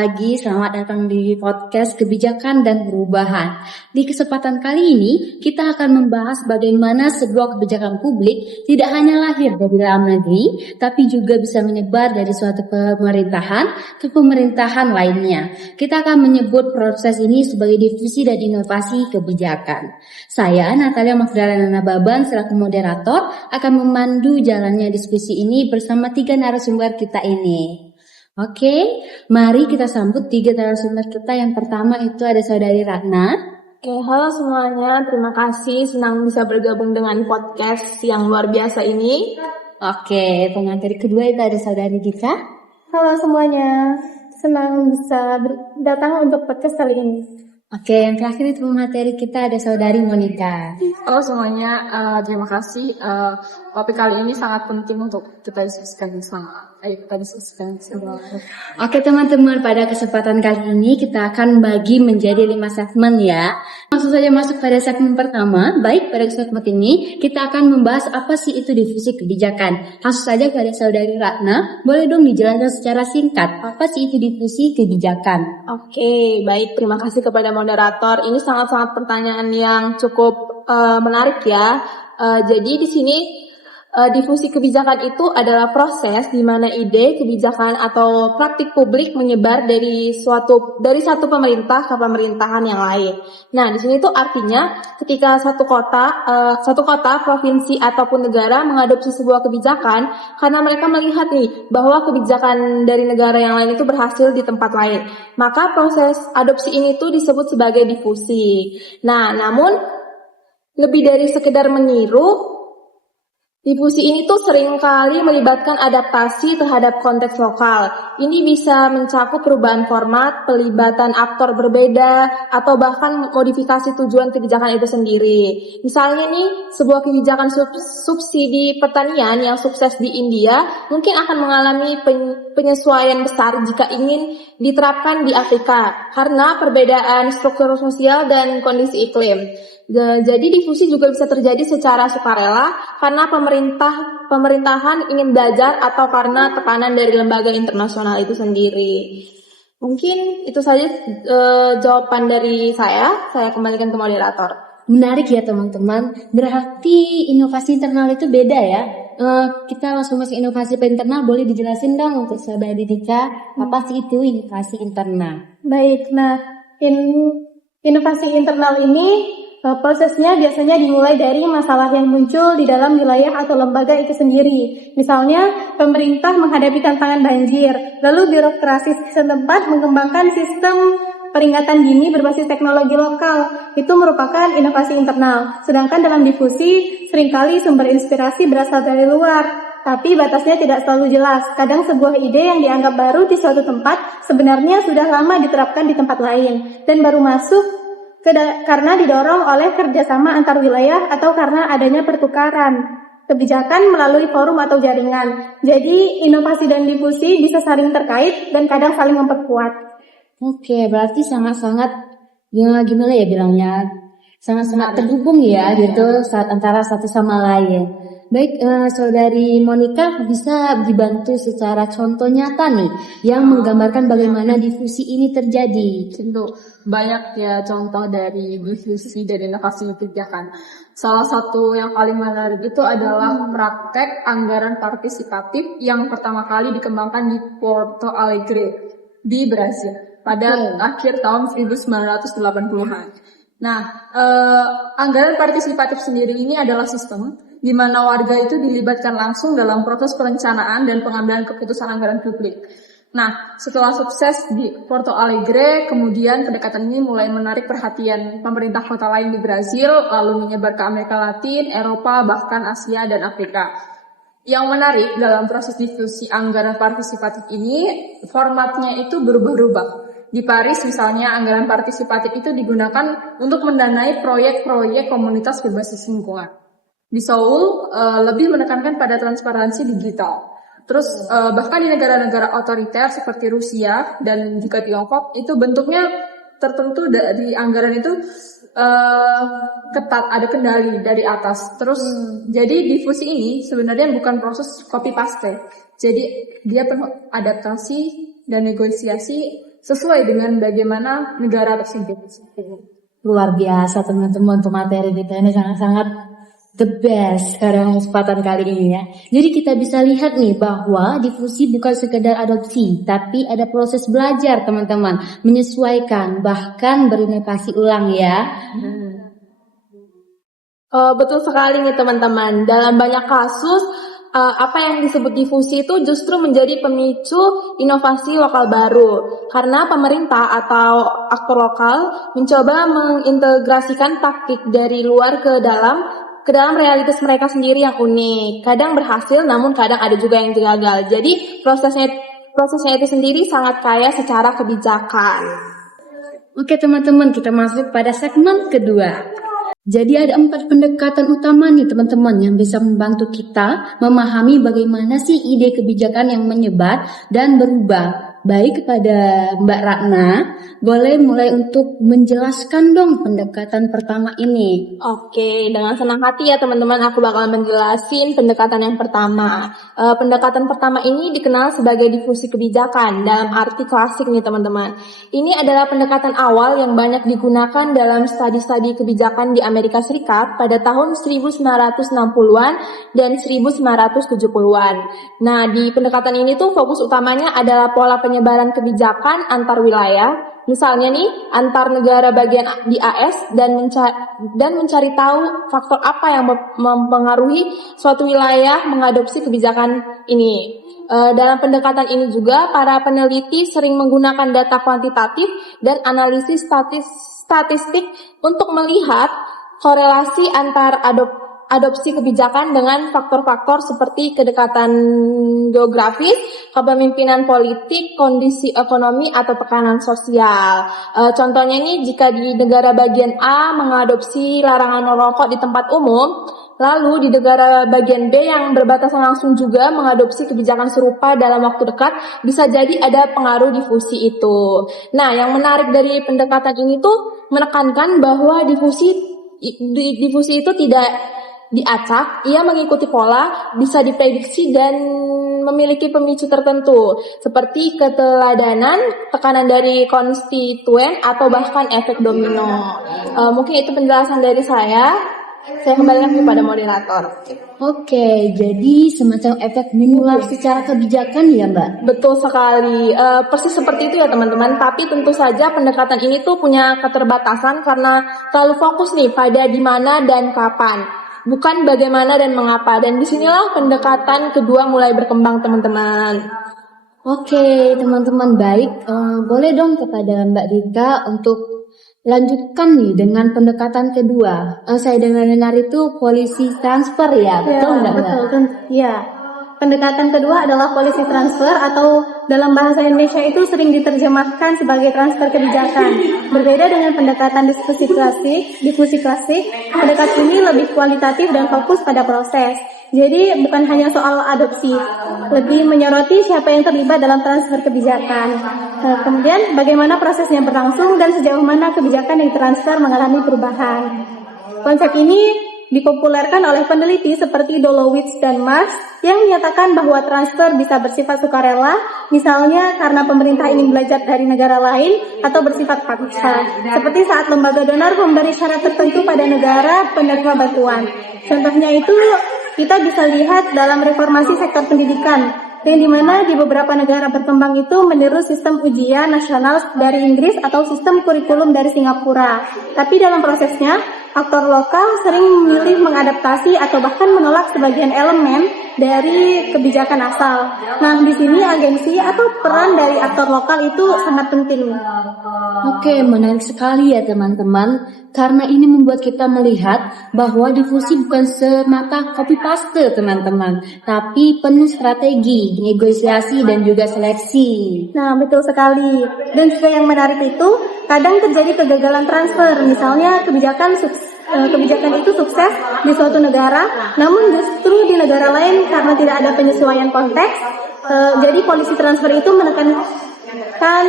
pagi, selamat datang di podcast Kebijakan dan Perubahan. Di kesempatan kali ini, kita akan membahas bagaimana sebuah kebijakan publik tidak hanya lahir dari dalam negeri, tapi juga bisa menyebar dari suatu pemerintahan ke pemerintahan lainnya. Kita akan menyebut proses ini sebagai difusi dan inovasi kebijakan. Saya, Natalia Magdalena Baban, selaku moderator, akan memandu jalannya diskusi ini bersama 3 narasumber kita ini. Oke, mari kita sambut 3 narasumber kita. Yang pertama itu ada Saudari Ratna. Oke, halo semuanya. Terima kasih senang bisa bergabung dengan podcast yang luar biasa ini. Oke, pengantar kedua itu ada Saudari Gita. Halo semuanya. Senang bisa datang untuk podcast kali ini. Oke, yang terakhir itu pemateri kita ada Saudari Monica. Halo semuanya, terima kasih. Topik kali ini sangat penting untuk kita diskusikan bersama. Oke teman-teman, pada kesempatan kali ini kita akan bagi menjadi 5 segmen ya. Langsung saja masuk pada segmen pertama. Baik, pada segmen ini kita akan membahas apa sih itu difusi kebijakan. Langsung saja pada Saudari Ratna, boleh dong dijelaskan secara singkat apa sih itu difusi kebijakan? Oke, baik. Terima kasih kepada moderator. Ini sangat-sangat pertanyaan yang cukup menarik ya. Jadi di sini difusi kebijakan itu adalah proses di mana ide, kebijakan atau praktik publik menyebar dari satu pemerintah ke pemerintahan yang lain. Nah, di sini tuh artinya ketika satu kota, provinsi ataupun negara mengadopsi sebuah kebijakan karena mereka melihat nih bahwa kebijakan dari negara yang lain itu berhasil di tempat lain. Maka proses adopsi ini tuh disebut sebagai difusi. Nah, namun lebih dari sekedar meniru, difusi ini tuh seringkali melibatkan adaptasi terhadap konteks lokal. Ini bisa mencakup perubahan format, pelibatan aktor berbeda, atau bahkan modifikasi tujuan kebijakan itu sendiri. Misalnya nih, sebuah kebijakan subsidi pertanian yang sukses di India mungkin akan mengalami penyesuaian besar jika ingin diterapkan di Afrika karena perbedaan struktur sosial dan kondisi iklim. Jadi difusi juga bisa terjadi secara sukarela karena pemerintahan ingin belajar atau karena tekanan dari lembaga internasional itu sendiri. Mungkin itu saja jawaban dari saya. Saya kembalikan ke moderator. Menarik ya teman-teman. Berarti inovasi internal itu beda ya. Kita langsung masuk inovasi internal. Boleh dijelasin dong untuk Saudari Dika, apa sih itu inovasi internal? Baik, nah inovasi internal ini prosesnya biasanya dimulai dari masalah yang muncul di dalam wilayah atau lembaga itu sendiri. Misalnya, pemerintah menghadapi tantangan banjir, lalu birokrasi setempat mengembangkan sistem peringatan dini berbasis teknologi lokal. Itu merupakan inovasi internal. Sedangkan dalam difusi, seringkali sumber inspirasi berasal dari luar, tapi batasnya tidak selalu jelas. Kadang sebuah ide yang dianggap baru di suatu tempat sebenarnya sudah lama diterapkan di tempat lain dan baru masuk karena didorong oleh kerjasama antar wilayah atau karena adanya pertukaran kebijakan melalui forum atau jaringan. Jadi inovasi dan difusi bisa saling terkait dan kadang saling memperkuat. Oke, berarti sangat-sangat gimana ya bilangnya, sangat-sangat terhubung ya gitu saat antara satu sama lain. Baik, Saudari Monica bisa dibantu secara contoh nyata nih yang menggambarkan bagaimana difusi ini terjadi. Tentu banyak ya contoh dari difusi dan inovasi kebijakan. Salah satu yang paling menarik itu adalah praktek anggaran partisipatif yang pertama kali dikembangkan di Porto Alegre di Brasil pada akhir tahun 1980-an. Nah, anggaran partisipatif sendiri ini adalah sistem di mana warga itu dilibatkan langsung dalam proses perencanaan dan pengambilan keputusan anggaran publik. Nah, setelah sukses di Porto Alegre, kemudian pendekatan ini mulai menarik perhatian pemerintah kota lain di Brasil, lalu menyebar ke Amerika Latin, Eropa, bahkan Asia dan Afrika. Yang menarik dalam proses difusi anggaran partisipatif ini, formatnya itu berubah-ubah. Di Paris misalnya, anggaran partisipatif itu digunakan untuk mendanai proyek-proyek komunitas berbasis lingkungan. Di Seoul lebih menekankan pada transparansi digital. Terus bahkan di negara-negara otoriter seperti Rusia dan juga Tiongkok itu bentuknya tertentu dari anggaran itu ketat, ada kendali dari atas. Terus jadi difusi ini sebenarnya bukan proses copy paste. Jadi dia penuh adaptasi dan negosiasi sesuai dengan bagaimana negara tersebut. Luar biasa teman-teman, untuk materi kita ini sangat-sangat the best pada kesempatan kali ini ya. Jadi kita bisa lihat nih bahwa difusi bukan sekedar adopsi, tapi ada proses belajar teman-teman, menyesuaikan, bahkan berinovasi ulang ya. Betul sekali nih teman-teman. Dalam banyak kasus, apa yang disebut difusi itu justru menjadi pemicu inovasi lokal baru. Karena pemerintah atau aktor lokal mencoba mengintegrasikan praktik dari luar ke dalam realitas mereka sendiri yang unik. Kadang berhasil, namun kadang ada juga yang gagal. Jadi prosesnya itu sendiri sangat kaya secara kebijakan. Oke teman-teman, kita masuk pada segmen kedua. Jadi ada 4 pendekatan utama nih teman-teman yang bisa membantu kita memahami bagaimana sih ide kebijakan yang menyebar dan berubah. Baik kepada Mbak Ratna, boleh mulai untuk menjelaskan dong pendekatan pertama ini. Oke, dengan senang hati ya teman-teman, aku bakal menjelasin pendekatan yang pertama. Pendekatan pertama ini dikenal sebagai difusi kebijakan dalam arti klasik nih teman-teman. Ini adalah pendekatan awal yang banyak digunakan dalam studi-studi kebijakan di Amerika Serikat pada tahun 1960-an dan 1970-an. Nah, di pendekatan ini tuh fokus utamanya adalah pola penyebaran kebijakan antar wilayah, misalnya nih antar negara bagian di AS dan mencari tahu faktor apa yang mempengaruhi suatu wilayah mengadopsi kebijakan ini. Dalam pendekatan ini juga para peneliti sering menggunakan data kuantitatif dan analisis statistik untuk melihat korelasi antar adopsi kebijakan dengan faktor-faktor seperti kedekatan geografis, kepemimpinan politik, kondisi ekonomi, atau tekanan sosial. Contohnya nih, jika di negara bagian A mengadopsi larangan merokok di tempat umum, lalu di negara bagian B yang berbatasan langsung juga mengadopsi kebijakan serupa dalam waktu dekat, bisa jadi ada pengaruh difusi itu. Nah, yang menarik dari pendekatan ini tuh menekankan bahwa difusi itu tidak diacak, ia mengikuti pola, bisa diprediksi dan memiliki pemicu tertentu, seperti keteladanan, tekanan dari konstituen, atau bahkan efek domino. Mungkin itu penjelasan dari saya. Saya kembalikan kepada moderator. Oke, jadi semacam efek menular secara kebijakan ya Mbak? Betul sekali, persis seperti itu ya teman-teman. Tapi tentu saja pendekatan ini tuh punya keterbatasan karena terlalu fokus nih pada di mana dan kapan, bukan bagaimana dan mengapa. Dan disinilah pendekatan kedua mulai berkembang teman-teman. Oke teman-teman, baik. Boleh dong kepada Mbak Dika untuk lanjutkan nih dengan pendekatan kedua. Saya dengar itu polisi transfer ya, betul nggak Mbak? Betul, ya. Pendekatan kedua adalah policy transfer atau dalam bahasa Indonesia itu sering diterjemahkan sebagai transfer kebijakan. Berbeda dengan pendekatan difusi klasik, pendekatan ini lebih kualitatif dan fokus pada proses. Jadi bukan hanya soal adopsi, lebih menyoroti siapa yang terlibat dalam transfer kebijakan. Kemudian bagaimana prosesnya berlangsung dan sejauh mana kebijakan yang transfer mengalami perubahan. Konsep ini dipopulerkan oleh peneliti seperti Dolowitz dan Marx yang menyatakan bahwa transfer bisa bersifat sukarela, misalnya karena pemerintah ingin belajar dari negara lain, atau bersifat paksa, seperti saat lembaga donor memberi syarat tertentu pada negara penerima bantuan. Contohnya itu kita bisa lihat dalam reformasi sektor pendidikan, yang dimana di beberapa negara berkembang itu meniru sistem ujian nasional dari Inggris atau sistem kurikulum dari Singapura. Tapi dalam prosesnya, aktor lokal sering memilih mengadaptasi atau bahkan menolak sebagian elemen dari kebijakan asal. Nah, di sini agensi atau peran dari aktor lokal itu sangat penting. Oke, menarik sekali ya teman-teman. Karena ini membuat kita melihat bahwa difusi bukan semata copy paste teman-teman, tapi penuh strategi, negosiasi dan juga seleksi. Nah, betul sekali. Dan juga yang menarik itu, kadang terjadi kegagalan transfer. Misalnya kebijakan itu sukses di suatu negara, namun justru di negara lain karena tidak ada penyesuaian konteks. Jadi polisi transfer itu menekankan.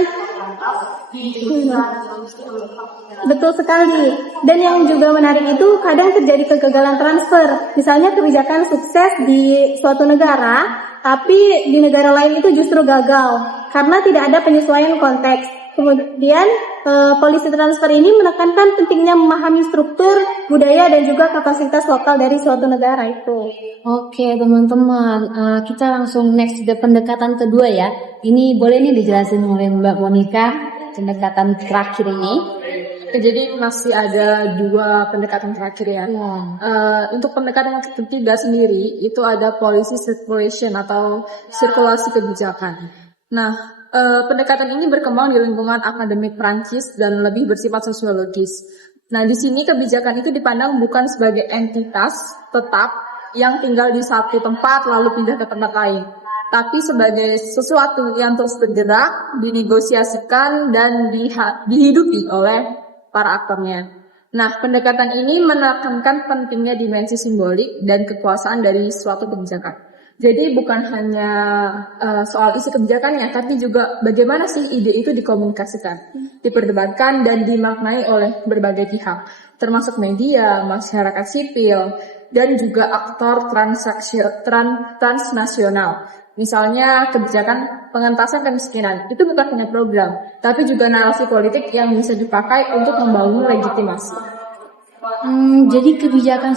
Betul sekali. Dan yang juga menarik itu kadang terjadi kegagalan transfer. Misalnya kebijakan sukses di suatu negara, tapi di negara lain itu justru gagal karena tidak ada penyesuaian konteks. Kemudian, polisi transfer ini menekankan pentingnya memahami struktur, budaya, dan juga kapasitas lokal dari suatu negara itu. Oke teman-teman, kita langsung next ke pendekatan kedua ya. Ini boleh nih dijelasin oleh Mbak Monica, pendekatan terakhir ini. Jadi masih ada 2 pendekatan terakhir ya. Untuk pendekatan yang ketiga sendiri itu ada policy circulation atau sirkulasi kebijakan. Nah, pendekatan ini berkembang di lingkungan akademik Prancis dan lebih bersifat sosiologis. Nah, di sini kebijakan itu dipandang bukan sebagai entitas tetap yang tinggal di satu tempat lalu pindah ke tempat lain, tapi sebagai sesuatu yang terus bergerak, dinegosiasikan, dan dihidupi oleh para aktornya. Nah, pendekatan ini menekankan pentingnya dimensi simbolik dan kekuasaan dari suatu kebijakan. Jadi bukan hanya soal isi kebijakannya, tapi juga bagaimana sih ide itu dikomunikasikan, diperdebatkan, dan dimaknai oleh berbagai pihak, termasuk media, masyarakat sipil, dan juga aktor transnasional. Misalnya kebijakan pengentasan kemiskinan, itu bukan hanya program, tapi juga narasi politik yang bisa dipakai untuk membangun legitimasi. Jadi kebijakan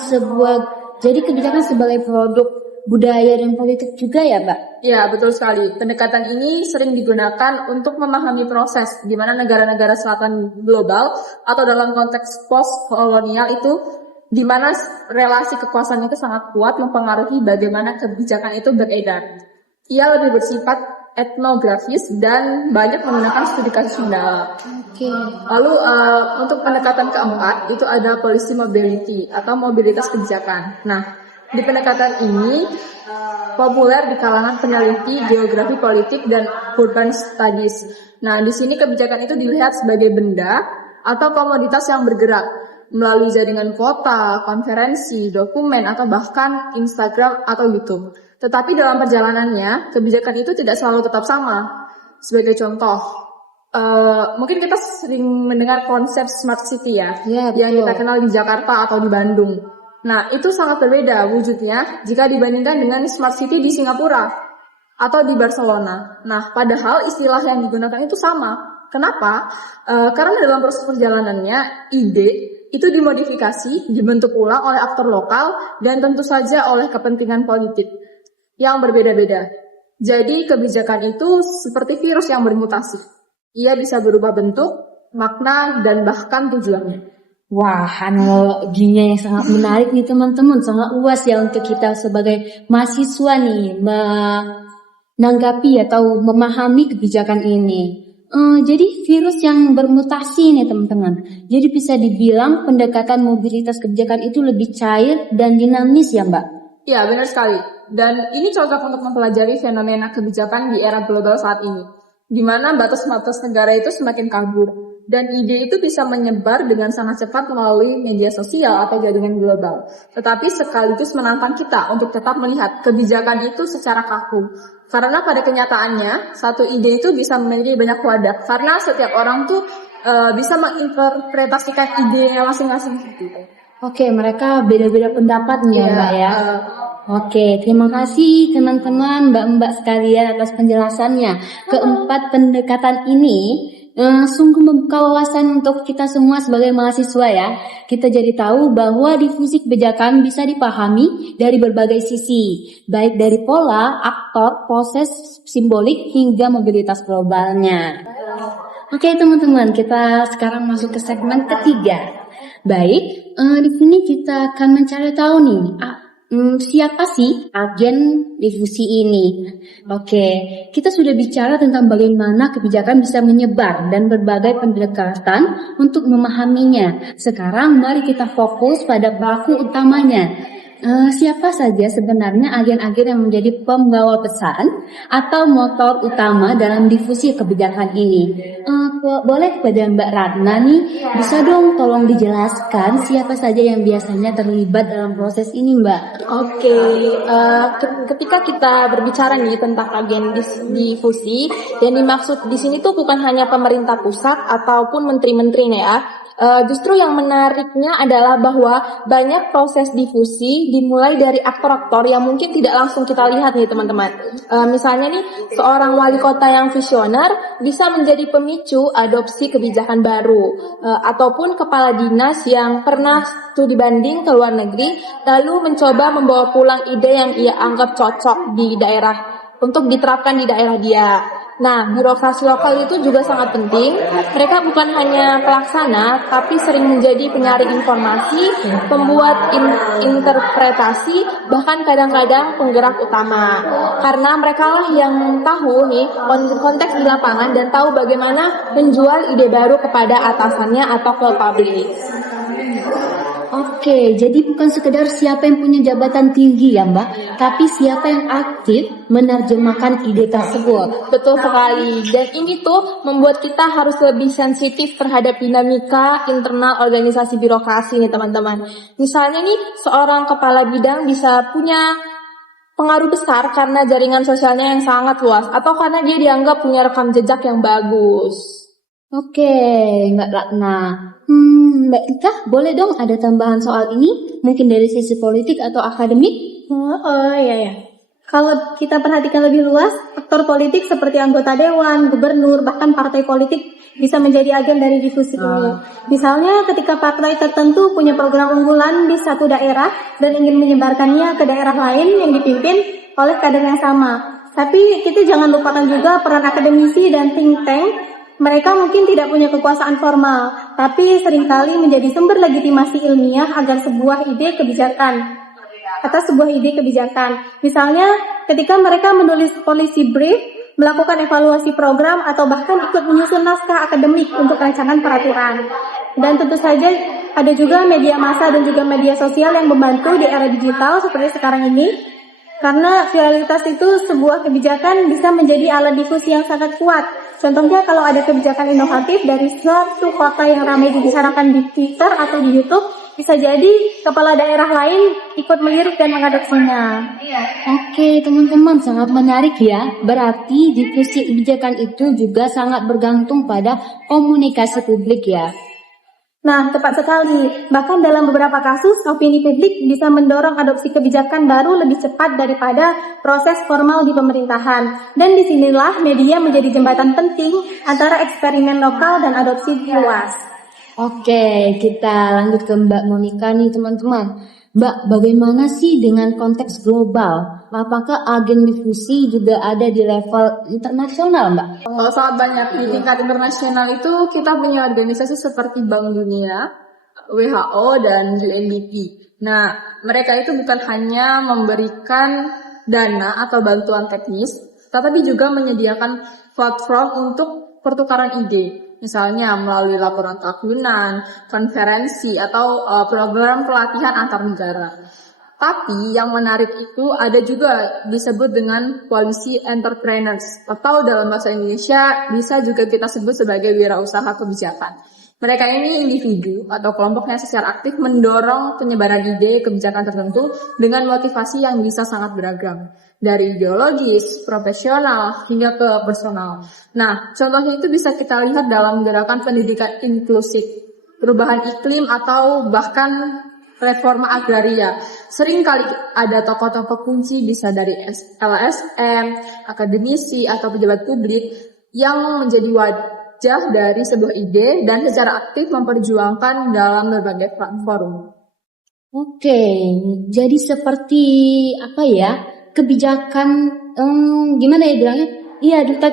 sebagai produk budaya dan politik juga ya, Mbak? Ya, betul sekali. Pendekatan ini sering digunakan untuk memahami proses di mana negara-negara selatan global atau dalam konteks post-kolonial itu di mana relasi kekuasaan itu sangat kuat mempengaruhi bagaimana kebijakan itu beredar. Ia lebih bersifat etnografis dan banyak menggunakan studi kasus mendalam. Lalu untuk pendekatan keempat itu ada policy mobility atau mobilitas kebijakan. Nah, di pendekatan ini populer di kalangan peneliti geografi politik dan urban studies. Nah, di sini kebijakan itu dilihat sebagai benda atau komoditas yang bergerak melalui jaringan kota, konferensi, dokumen, atau bahkan Instagram atau YouTube. Tetapi dalam perjalanannya, kebijakan itu tidak selalu tetap sama. Sebagai contoh, mungkin kita sering mendengar konsep smart city ya, yang kita kenal di Jakarta atau di Bandung. Nah, itu sangat berbeda wujudnya jika dibandingkan dengan smart city di Singapura atau di Barcelona. Nah, padahal istilah yang digunakan itu sama. Kenapa? Karena dalam proses perjalanannya, ide itu dimodifikasi, dibentuk ulang oleh aktor lokal, dan tentu saja oleh kepentingan politik yang berbeda-beda. Jadi, kebijakan itu seperti virus yang bermutasi. Ia bisa berubah bentuk, makna, dan bahkan tujuannya. Wah, analoginya yang sangat menarik nih teman-teman, sangat luas ya untuk kita sebagai mahasiswa nih menanggapi atau memahami kebijakan ini. Jadi virus yang bermutasi nih teman-teman. Jadi bisa dibilang pendekatan mobilitas kebijakan itu lebih cair dan dinamis ya Mbak? Ya, benar sekali. Dan ini cocok untuk mempelajari fenomena kebijakan di era global saat ini, di mana batas-batas negara itu semakin kabur. Dan ide itu bisa menyebar dengan sangat cepat melalui media sosial atau jaringan global. Tetapi sekaligus menantang kita untuk tetap melihat kebijakan itu secara kaku. Karena pada kenyataannya, satu ide itu bisa memiliki banyak wadah. Karena setiap orang tuh bisa menginterpretasikan idenya masing-masing gitu. Oke, mereka beda-beda pendapatnya Mbak ya. Oke, terima kasih teman-teman, mbak-mbak sekalian atas penjelasannya. Keempat pendekatan ini sungguh membuka wawasan untuk kita semua sebagai mahasiswa ya. Kita jadi tahu bahwa difusi kebijakan bisa dipahami dari berbagai sisi, baik dari pola, aktor, proses simbolik hingga mobilitas globalnya. Oke teman-teman, kita sekarang masuk ke segmen ketiga. Baik, di sini kita akan mencari tahu nih, siapa sih agen difusi ini? Oke, kita sudah bicara tentang bagaimana kebijakan bisa menyebar dan berbagai pendekatan untuk memahaminya. Sekarang mari kita fokus pada pelaku utamanya. Siapa saja sebenarnya agen-agen yang menjadi pembawa pesan atau motor utama dalam difusi kebijakan ini? Boleh kepada Mbak Ratna nih, bisa dong tolong dijelaskan siapa saja yang biasanya terlibat dalam proses ini Mbak? Oke, ketika kita berbicara nih tentang agen difusi, yang dimaksud di sini tuh bukan hanya pemerintah pusat ataupun menteri-menterinya ya, Justru yang menariknya adalah bahwa banyak proses difusi dimulai dari aktor-aktor yang mungkin tidak langsung kita lihat nih teman-teman. Misalnya nih, seorang wali kota yang visioner bisa menjadi pemicu adopsi kebijakan baru, ataupun kepala dinas yang pernah studi banding ke luar negeri lalu mencoba membawa pulang ide yang ia anggap cocok di daerah untuk diterapkan di daerah dia. Nah, birokrasi lokal itu juga sangat penting. Mereka bukan hanya pelaksana, tapi sering menjadi penyaring informasi, pembuat interpretasi, bahkan kadang-kadang penggerak utama. Karena mereka lah yang tahu nih konteks di lapangan dan tahu bagaimana menjual ide baru kepada atasannya atau ke publik. Oke, jadi bukan sekedar siapa yang punya jabatan tinggi ya Mbak, tapi siapa yang aktif menerjemahkan ide tersebut. Betul sekali. Dan ini tuh membuat kita harus lebih sensitif terhadap dinamika internal organisasi birokrasi nih teman-teman. Misalnya nih, seorang kepala bidang bisa punya pengaruh besar karena jaringan sosialnya yang sangat luas, atau karena dia dianggap punya rekam jejak yang bagus. Oke, Mbak Ratna. Mbak Ika, boleh dong ada tambahan soal ini? Mungkin dari sisi politik atau akademik? Iya. Kalau kita perhatikan lebih luas, aktor politik seperti anggota dewan, gubernur, bahkan partai politik bisa menjadi agen dari difusi ini. Misalnya ketika partai tertentu punya program unggulan di satu daerah dan ingin menyebarkannya ke daerah lain yang dipimpin oleh kader yang sama. Tapi kita jangan lupakan juga peran akademisi dan think tank. Mereka mungkin tidak punya kekuasaan formal, tapi seringkali menjadi sumber legitimasi ilmiah agar sebuah ide kebijakan. Misalnya, ketika mereka menulis policy brief, melakukan evaluasi program, atau bahkan ikut menyusun naskah akademik untuk rancangan peraturan. Dan tentu saja ada juga media massa dan juga media sosial yang membantu di era digital seperti sekarang ini. Karena viralitas itu sebuah kebijakan bisa menjadi alat difusi yang sangat kuat. Contohnya kalau ada kebijakan inovatif dari suatu kota yang ramai dibicarakan di Twitter atau di YouTube, bisa jadi kepala daerah lain ikut melirik dan mengadopsinya. Oke, teman-teman, sangat menarik ya. Berarti difusi kebijakan itu juga sangat bergantung pada komunikasi publik ya. Nah, tepat sekali. Bahkan dalam beberapa kasus, opini publik bisa mendorong adopsi kebijakan baru lebih cepat daripada proses formal di pemerintahan. Dan disinilah media menjadi jembatan penting antara eksperimen lokal dan adopsi luas. Oke, kita lanjut ke Mbak Monica nih teman-teman. Mbak, bagaimana sih dengan konteks global? Apakah agen difusi juga ada di level internasional, Mbak? Sangat banyak. Di tingkat internasional itu kita punya organisasi seperti Bank Dunia, WHO, dan UNDP. Nah, mereka itu bukan hanya memberikan dana atau bantuan teknis, tetapi juga menyediakan platform untuk pertukaran ide. Misalnya melalui laporan tahunan, konferensi, atau program pelatihan antar negara. Tapi yang menarik itu ada juga disebut dengan polisi entrepreneurs, atau dalam bahasa Indonesia bisa juga kita sebut sebagai wirausaha kebijakan. Mereka ini individu atau kelompok yang secara aktif mendorong penyebaran ide kebijakan tertentu dengan motivasi yang bisa sangat beragam. Dari ideologis, profesional, hingga ke personal. Nah, contohnya itu bisa kita lihat dalam gerakan pendidikan inklusif, perubahan iklim, atau bahkan reforma agraria. Sering kali ada tokoh-tokoh kunci bisa dari LSM, akademisi, atau pejabat publik yang menjadi wajah dari sebuah ide dan secara aktif memperjuangkan dalam berbagai platform. Oke, jadi seperti apa ya? Kebijakan gimana ya bilangnya? Iya, duta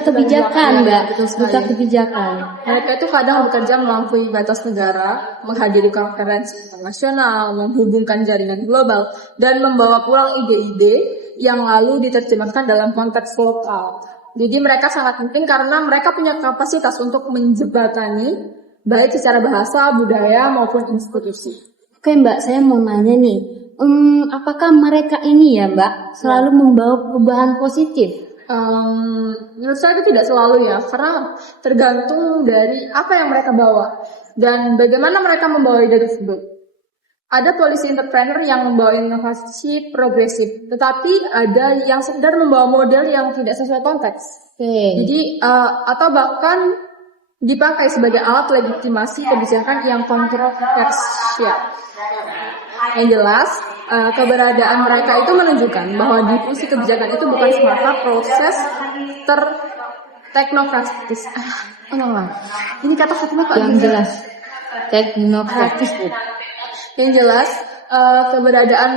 kebijakan, Mbak. Duta kebijakan. Mereka itu kadang bekerja melampaui batas negara, menghadiri konferensi internasional, menghubungkan jaringan global, dan membawa pulang ide-ide yang lalu diterjemahkan dalam konteks lokal. Jadi mereka sangat penting karena mereka punya kapasitas untuk menjembatani baik secara bahasa, budaya, maupun institusi. Oke, Mbak, saya mau nanya nih. Apakah mereka ini ya, Mbak, selalu membawa perubahan positif? Menurut saya itu tidak selalu ya, karena tergantung dari apa yang mereka bawa dan bagaimana mereka membawa ide tersebut. Ada policy entrepreneur yang membawa inovasi progresif, tetapi ada yang sekedar membawa model yang tidak sesuai konteks. Oke. Jadi atau bahkan dipakai sebagai alat legitimasi kebijakan yang kontroversial. Yang jelas, keberadaan mereka itu menunjukkan bahwa difusi kebijakan itu bukan semata proses teknokratis. Ini kata Fatimah kok Yang jelas teknokratis. Yang jelas, keberadaan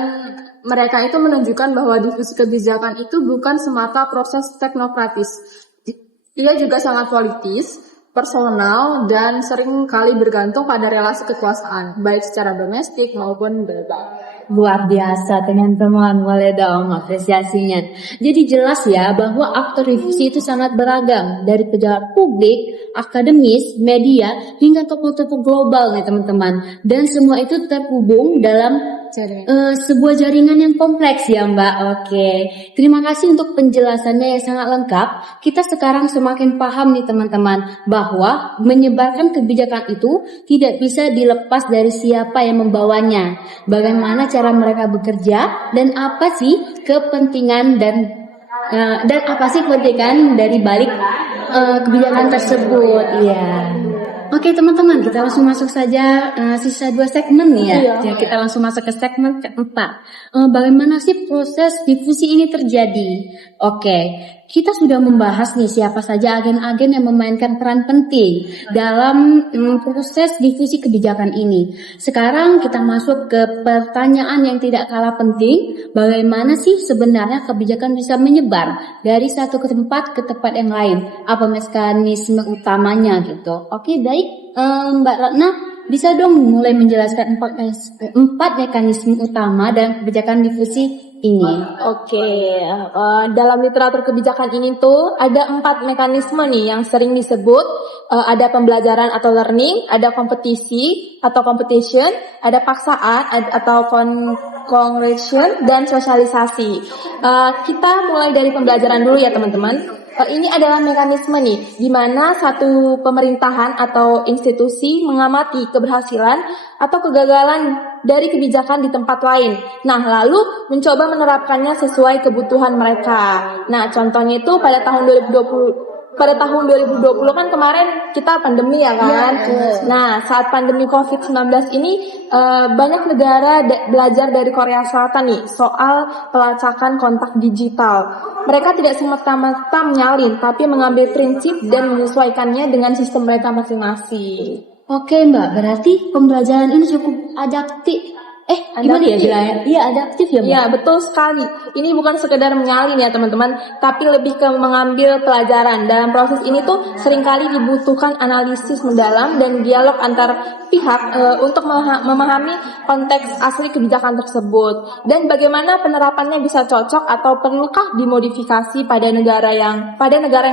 mereka itu menunjukkan bahwa difusi kebijakan itu bukan semata proses teknokratis. Ia juga sangat politis, personal, dan sering kali bergantung pada relasi kekuasaan, baik secara domestik maupun global. Luar biasa teman-teman, boleh dong apresiasinya. Jadi jelas ya bahwa aktor difusi itu sangat beragam, dari pejabat publik, akademis, media, hingga tokoh-tokoh global nih teman-teman. Dan semua itu terhubung dalam sebuah jaringan yang kompleks ya Mbak. Oke, terima kasih untuk penjelasannya yang sangat lengkap. Kita sekarang semakin paham nih teman-teman bahwa menyebarkan kebijakan itu tidak bisa dilepas dari siapa yang membawanya, bagaimana cara mereka bekerja, dan apa sih kepentingan dari balik kebijakan tersebut. Iya. Oke teman-teman, kita langsung masuk saja sisa 2 segmen nih ya. Iya. Kita langsung masuk ke segmen keempat. Bagaimana sih proses difusi ini terjadi? Oke, kita sudah membahas nih siapa saja agen-agen yang memainkan peran penting dalam proses difusi kebijakan ini. Sekarang kita masuk ke pertanyaan yang tidak kalah penting. Bagaimana sih sebenarnya kebijakan bisa menyebar dari satu ke tempat yang lain? Apa mekanisme utamanya gitu? Oke, baik. Mbak Ratna, bisa dong mulai menjelaskan 4 mekanisme utama dalam kebijakan difusi ini. Oke, dalam literatur kebijakan ini tuh ada 4 mekanisme nih yang sering disebut. Ada pembelajaran atau learning, ada kompetisi atau competition, ada paksaan atau congregation, dan sosialisasi. Kita mulai dari pembelajaran dulu ya teman-teman. Ini adalah mekanisme nih, di mana satu pemerintahan atau institusi mengamati keberhasilan atau kegagalan dari kebijakan di tempat lain. Nah, lalu mencoba menerapkannya sesuai kebutuhan mereka. Nah, contohnya itu pada tahun 2020 kan kemarin kita pandemi ya kan. Nah, saat pandemi COVID-19 ini banyak negara belajar dari Korea Selatan nih soal pelacakan kontak digital. Mereka tidak semata-mata menyalin, tapi mengambil prinsip dan menyesuaikannya dengan sistem mereka masing-masing. Oke Mbak, berarti pembelajaran ini cukup adaptif. Gimana ya bilangnya? Iya, adaptif ya Mbak? Ya, betul sekali. Ini bukan sekedar menyalin ya teman-teman, tapi lebih ke mengambil pelajaran. Dalam proses ini tuh seringkali dibutuhkan analisis mendalam dan dialog antar pihak untuk memahami konteks asli kebijakan tersebut. Dan bagaimana penerapannya bisa cocok atau perlukah dimodifikasi pada negara yang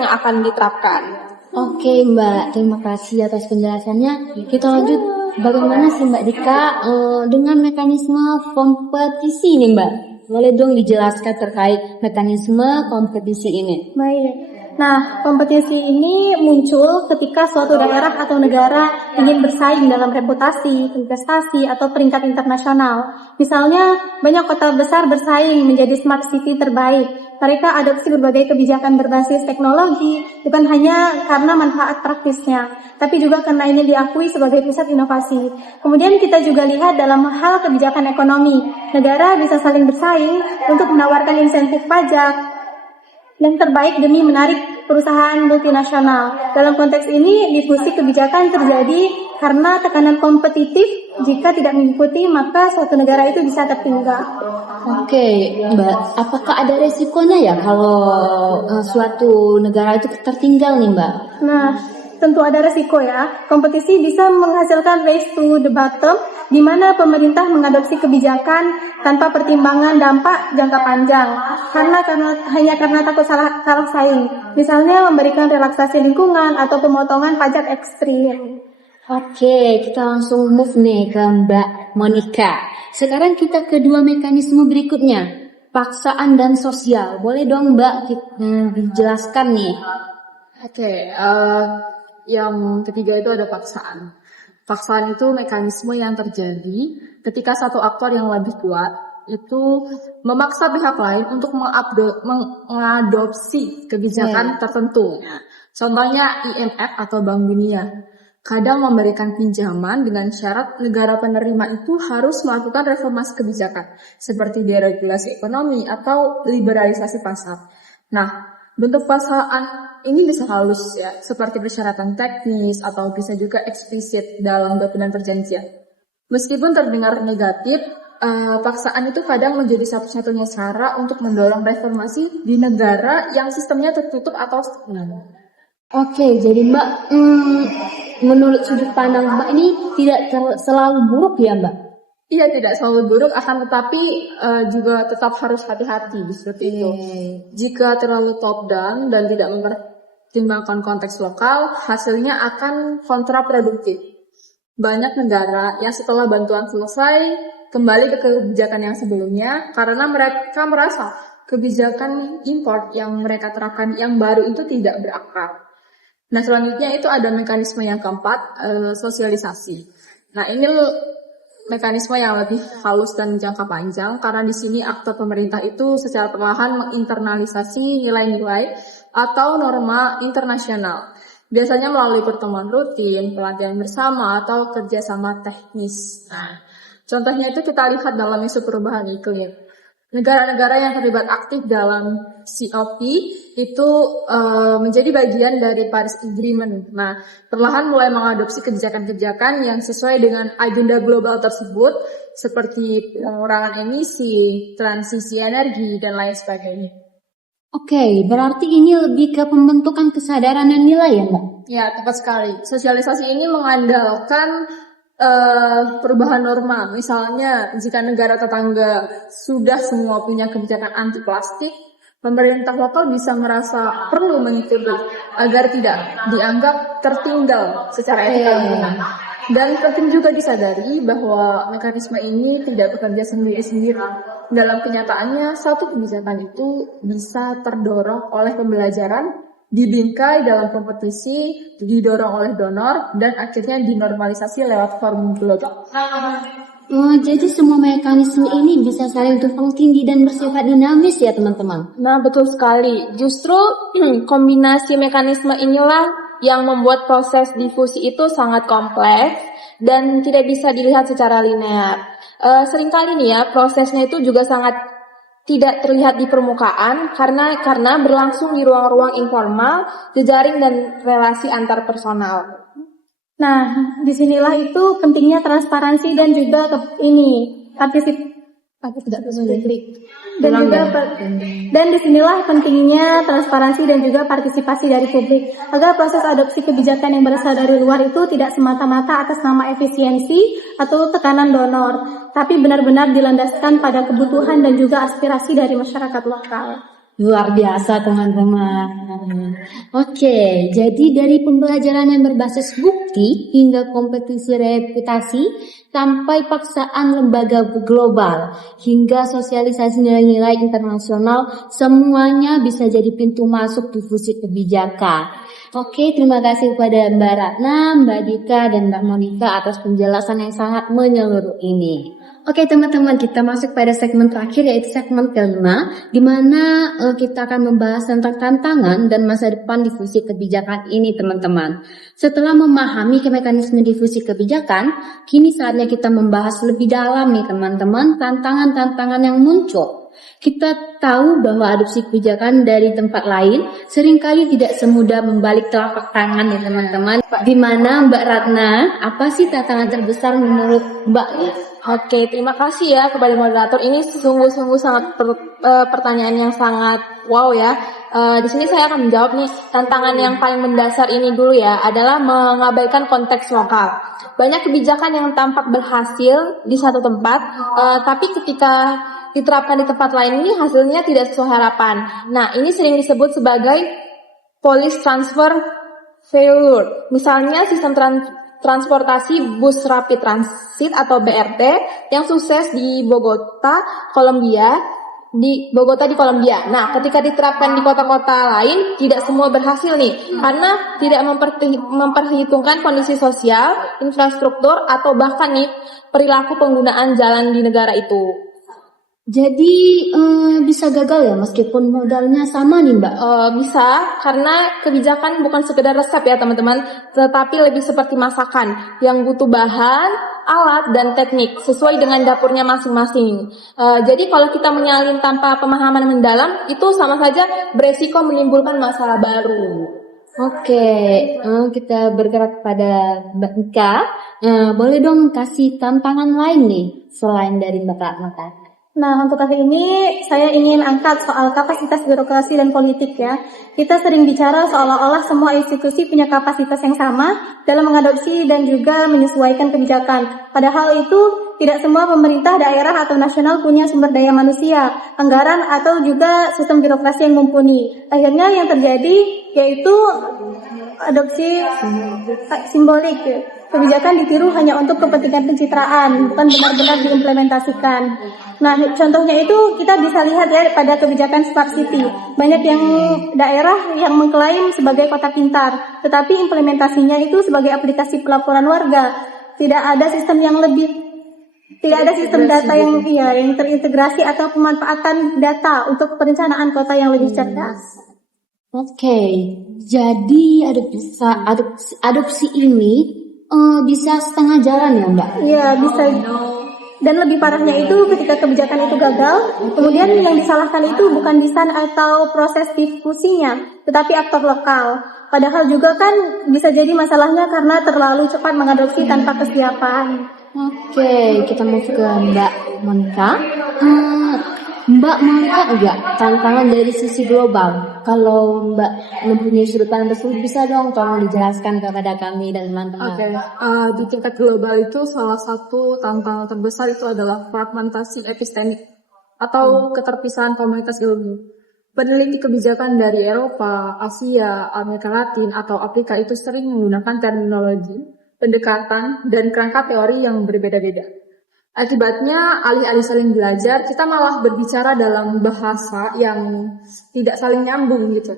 akan diterapkan. Oke Mbak, terima kasih atas penjelasannya. Kita lanjut. Bagaimana sih Mbak Dika dengan mekanisme kompetisi ini Mbak? Boleh dong dijelaskan terkait mekanisme kompetisi ini? Baik. Nah, kompetisi ini muncul ketika suatu daerah atau negara ingin bersaing dalam reputasi, investasi, atau peringkat internasional. Misalnya, banyak kota besar bersaing menjadi smart city terbaik. Mereka adopsi berbagai kebijakan berbasis teknologi, bukan hanya karena manfaat praktisnya, tapi juga karena ini diakui sebagai pusat inovasi. Kemudian kita juga lihat dalam hal kebijakan ekonomi. Negara bisa saling bersaing untuk menawarkan insentif pajak yang terbaik demi menarik perusahaan multinasional. Dalam konteks ini, difusi kebijakan terjadi karena tekanan kompetitif. Jika tidak mengikuti, maka suatu negara itu bisa tertinggal. Oke, Mbak, apakah ada resikonya ya kalau suatu negara itu tertinggal nih Mbak? Nah, tentu ada resiko ya. Kompetisi bisa menghasilkan race to the bottom, di mana pemerintah mengadopsi kebijakan tanpa pertimbangan dampak jangka panjang, hanya karena takut salah saing. Misalnya memberikan relaksasi lingkungan atau pemotongan pajak ekstrim. Oke, kita langsung move nih ke Mbak Monica. Sekarang kita ke 2 mekanisme berikutnya, paksaan dan sosial. Boleh dong Mbak dijelaskan nih? Oke, yang ketiga itu ada paksaan. Paksaan itu mekanisme yang terjadi ketika satu aktor yang lebih kuat itu memaksa pihak lain untuk mengadopsi kebijakan tertentu. Contohnya IMF atau Bank Dunia kadang memberikan pinjaman dengan syarat negara penerima itu harus melakukan reformasi kebijakan seperti deregulasi ekonomi atau liberalisasi pasar. Nah, bentuk paksaan ini bisa halus ya, seperti persyaratan teknis atau bisa juga eksplisit dalam dokumen perjanjian. Meskipun terdengar negatif, paksaan itu kadang menjadi satu-satunya cara untuk mendorong reformasi di negara yang sistemnya tertutup atau stagnan. Oke, jadi Mbak, menurut sudut pandang Mbak ini tidak selalu buruk ya Mbak? Iya, tidak selalu buruk, akan tetapi juga tetap harus hati-hati seperti itu. Jika terlalu top down dan tidak mempertimbangkan konteks lokal, hasilnya akan kontraproduktif. Banyak negara yang setelah bantuan selesai kembali ke kebijakan yang sebelumnya karena mereka merasa kebijakan import yang mereka terapkan yang baru itu tidak berakar. Nah, selanjutnya itu ada mekanisme yang keempat, sosialisasi. Nah, ini mekanisme yang lebih halus dan jangka panjang karena di sini aktor pemerintah itu secara perlahan menginternalisasi nilai-nilai atau norma internasional. Biasanya melalui pertemuan rutin, pelatihan bersama, atau kerjasama teknis. Nah, contohnya itu kita lihat dalam isu perubahan iklim. Negara-negara yang terlibat aktif dalam COP itu menjadi bagian dari Paris Agreement. Nah, perlahan mulai mengadopsi kebijakan-kebijakan yang sesuai dengan agenda global tersebut, seperti pengurangan emisi, transisi energi, dan lain sebagainya. Oke, berarti ini lebih ke pembentukan kesadaran dan nilai ya Mbak? Ya, tepat sekali. Sosialisasi ini mengandalkan perubahan norma. Misalnya, jika negara tetangga sudah semua punya kebijakan anti plastik, pemerintah lokal bisa merasa perlu mengikuti agar tidak dianggap tertinggal secara etika lingkungan. Dan penting juga disadari bahwa mekanisme ini tidak bekerja sendiri-sendiri. Dalam kenyataannya, satu kebijakan itu bisa terdorong oleh pembelajaran, dibingkai dalam kompetisi, didorong oleh donor, dan akhirnya dinormalisasi lewat forum global. Jadi semua mekanisme ini bisa saling tumpang tindih dan bersifat dinamis ya teman-teman? Nah, betul sekali. Justru kombinasi mekanisme inilah yang membuat proses difusi itu sangat kompleks dan tidak bisa dilihat secara linear. Seringkali nih ya, prosesnya itu juga sangat tidak terlihat di permukaan karena berlangsung di ruang-ruang informal, jejaring dan relasi antar personal. Nah, disinilah itu pentingnya transparansi dan juga dan disinilah pentingnya transparansi dan juga partisipasi dari publik agar proses adopsi kebijakan yang berasal dari luar itu tidak semata-mata atas nama efisiensi atau tekanan donor, tapi benar-benar dilandaskan pada kebutuhan dan juga aspirasi dari masyarakat lokal. Luar biasa teman-teman. Oke, jadi dari pembelajaran yang berbasis bukti hingga kompetisi reputasi sampai paksaan lembaga global hingga sosialisasi nilai-nilai internasional, semuanya bisa jadi pintu masuk difusi kebijakan. Oke, terima kasih kepada Mbak Ratna, Mbak Dika, dan Mbak Monika atas penjelasan yang sangat menyeluruh ini. Oke teman-teman, kita masuk pada segmen terakhir yaitu segmen kelima, di mana kita akan membahas tentang tantangan dan masa depan difusi kebijakan ini teman-teman. Setelah memahami mekanisme difusi kebijakan, kini saatnya kita membahas lebih dalam nih teman-teman tantangan-tantangan yang muncul. Kita tahu bahwa adopsi kebijakan dari tempat lain seringkali tidak semudah membalik telapak tangan nih teman-teman. Di mana Mbak Ratna, apa sih tantangan terbesar menurut Mbak? Oke, terima kasih ya kepada moderator. Ini sungguh-sungguh sangat pertanyaan yang sangat wow ya. Di sini saya akan menjawab nih, tantangan yang paling mendasar ini dulu ya adalah mengabaikan konteks lokal. Banyak kebijakan yang tampak berhasil di satu tempat, tapi ketika diterapkan di tempat lain ini hasilnya tidak sesuai harapan. Nah, ini sering disebut sebagai policy transfer failure. Misalnya sistem transportasi bus rapid transit atau BRT yang sukses di Bogota di Kolombia. Nah, ketika diterapkan di kota-kota lain, tidak semua berhasil nih, karena tidak memperhitungkan kondisi sosial, infrastruktur, atau bahkan nih perilaku penggunaan jalan di negara itu. Jadi bisa gagal ya meskipun modalnya sama nih Mbak. Bisa, karena kebijakan bukan sekedar resep ya teman-teman, tetapi lebih seperti masakan yang butuh bahan, alat, dan teknik sesuai dengan dapurnya masing-masing. Jadi kalau kita menyalin tanpa pemahaman mendalam, itu sama saja beresiko menimbulkan masalah baru. Oke, kita bergerak pada Mbak Ika. Boleh dong kasih tantangan lain nih selain dari Mbak Ratnata. Nah, untuk kali ini saya ingin angkat soal kapasitas birokrasi dan politik ya. Kita sering bicara seolah-olah semua institusi punya kapasitas yang sama dalam mengadopsi dan juga menyesuaikan kebijakan. Padahal itu tidak semua pemerintah daerah atau nasional punya sumber daya manusia, anggaran atau juga sistem birokrasi yang mumpuni. Akhirnya yang terjadi yaitu adopsi simbolik. Kebijakan ditiru hanya untuk kepentingan pencitraan, bukan benar-benar diimplementasikan. Nah, contohnya itu kita bisa lihat ya pada kebijakan Smart City. Banyak yang daerah yang mengklaim sebagai kota pintar, tetapi implementasinya itu sebagai aplikasi pelaporan warga. Tidak ada sistem data yang terintegrasi atau pemanfaatan data untuk perencanaan kota yang lebih cerdas. Oke, jadi adopsi ini bisa setengah jalan ya Mbak? Iya, bisa. Dan lebih parahnya itu ketika kebijakan itu gagal, kemudian yang disalahkan itu bukan desain atau proses diskusinya, tetapi aktor lokal. Padahal juga kan bisa jadi masalahnya karena terlalu cepat mengadopsi tanpa kesiapan. Oke, kita mau ke Mbak Monica. Mbak Monica enggak tantangan dari sisi global? Kalau Mbak mempunyai sudut pandang tersebut bisa dong tolong dijelaskan kepada kami dan teman-teman. Oke, di tingkat global itu salah satu tantangan terbesar itu adalah fragmentasi epistemik atau keterpisahan komunitas ilmu. Peneliti kebijakan dari Eropa, Asia, Amerika Latin, atau Afrika itu sering menggunakan terminologi, pendekatan, dan kerangka teori yang berbeda-beda. Akibatnya, alih-alih saling belajar, kita malah berbicara dalam bahasa yang tidak saling nyambung gitu.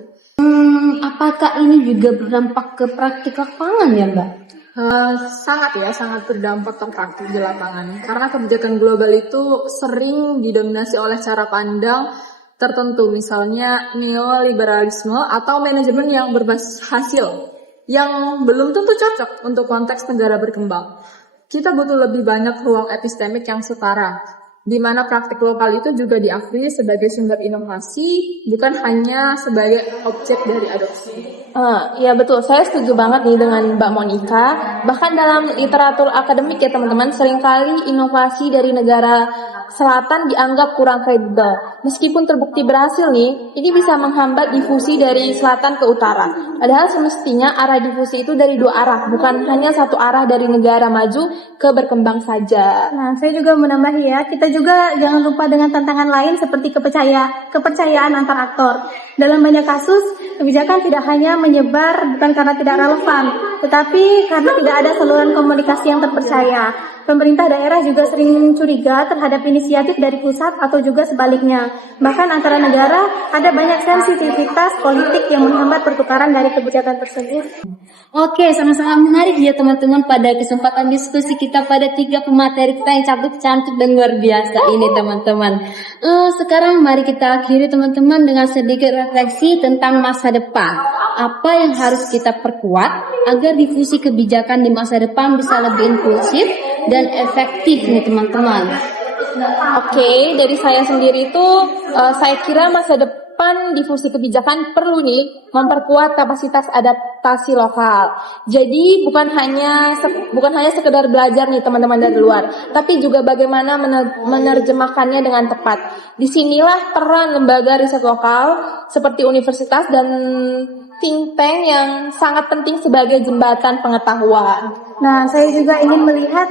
Apakah ini juga berdampak ke praktik lapangan ya Mbak? Sangat berdampak ke praktik di lapangan. Karena kebijakan global itu sering didominasi oleh cara pandang tertentu, misalnya neoliberalisme atau manajemen yang berbasis hasil, yang belum tentu cocok untuk konteks negara berkembang. Kita butuh lebih banyak ruang epistemik yang setara, di mana praktik lokal itu juga diakui sebagai sumber inovasi, bukan hanya sebagai objek dari adopsi. Ya betul, saya setuju banget nih dengan Mbak Monica. Bahkan dalam literatur akademik ya teman-teman, seringkali inovasi dari negara selatan dianggap kurang kredibel. Meskipun terbukti berhasil nih, ini bisa menghambat difusi dari selatan ke utara. Padahal semestinya arah difusi itu dari dua arah, bukan hanya satu arah dari negara maju ke berkembang saja. Nah, saya juga menambahi ya, kita juga jangan lupa dengan tantangan lain seperti kepercayaan antar aktor. Dalam banyak kasus, kebijakan tidak hanya menyebar bukan karena tidak relevan, tetapi karena tidak ada saluran komunikasi yang terpercaya. Pemerintah daerah juga sering curiga terhadap inisiatif dari pusat atau juga sebaliknya. Bahkan antara negara ada banyak sensitivitas politik yang menghambat pertukaran dari kebijakan tersebut. Oke, sama-sama menarik ya teman-teman pada kesempatan diskusi kita pada 3 pemateri kita yang cantik dan luar biasa ini teman-teman. Sekarang mari kita akhiri teman-teman dengan sedikit refleksi tentang masa depan. Apa yang harus kita perkuat agar difusi kebijakan di masa depan bisa lebih inklusif dan efektif nih teman-teman. Oke, dari saya sendiri itu saya kira masa depan difusi kebijakan perlu nih memperkuat kapasitas adaptasi lokal. Jadi bukan hanya sekedar belajar nih teman-teman dari luar, tapi juga bagaimana menerjemahkannya dengan tepat. Disinilah peran lembaga riset lokal seperti universitas dan think tank yang sangat penting sebagai jembatan pengetahuan. Nah, saya juga ingin melihat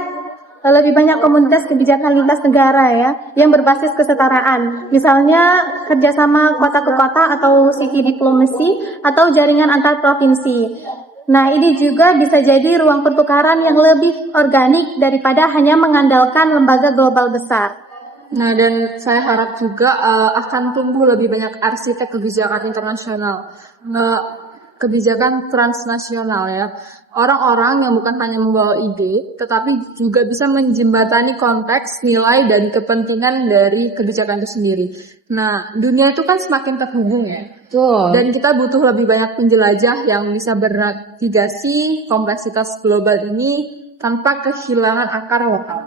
lebih banyak komunitas kebijakan lintas negara ya, yang berbasis kesetaraan. Misalnya kerjasama kota ke kota atau city diplomacy atau jaringan antar provinsi. Nah, ini juga bisa jadi ruang pertukaran yang lebih organik daripada hanya mengandalkan lembaga global besar. Nah, dan saya harap juga akan tumbuh lebih banyak arsitek kebijakan internasional, kebijakan transnasional ya. orang-orang yang bukan hanya membawa ide, tetapi juga bisa menjembatani konteks, nilai, dan kepentingan dari kebijakan itu sendiri. Nah, dunia itu kan semakin terhubung ya. Betul. Dan kita butuh lebih banyak penjelajah yang bisa bernavigasi kompleksitas global ini tanpa kehilangan akar lokal.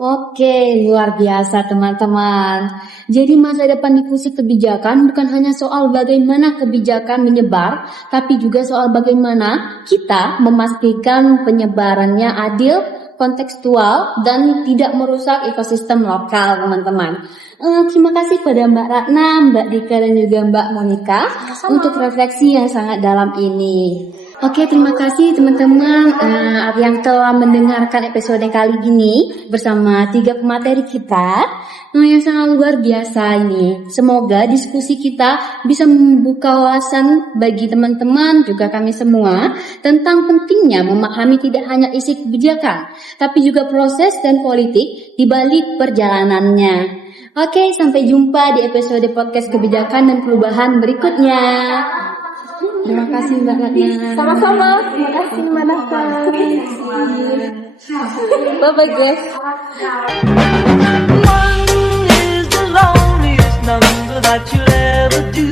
Oke, luar biasa teman-teman. Jadi masa depan diskusi kebijakan bukan hanya soal bagaimana kebijakan menyebar, tapi juga soal bagaimana kita memastikan penyebarannya adil, kontekstual, dan tidak merusak ekosistem lokal, teman-teman. Terima kasih kepada Mbak Ratna, Mbak Dika, dan juga Mbak Monica untuk refleksi yang sangat dalam ini. Oke, terima kasih teman-teman yang telah mendengarkan episode kali ini bersama 3 pemateri kita yang sangat luar biasa ini. Semoga diskusi kita bisa membuka wawasan bagi teman-teman juga kami semua tentang pentingnya memahami tidak hanya isi kebijakan, tapi juga proses dan politik di balik perjalanannya. Oke, sampai jumpa di episode podcast kebijakan dan perubahan berikutnya. Terima kasih Mbak Ratna. Sama-sama. Terima kasih Mbak Nasa. Bye-bye guys. One is the loneliest number that you'll ever do.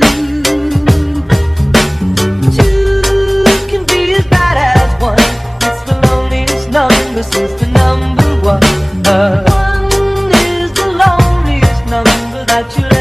Two can be as bad as one. It's the loneliest number since the number one. One is the loneliest number that you'll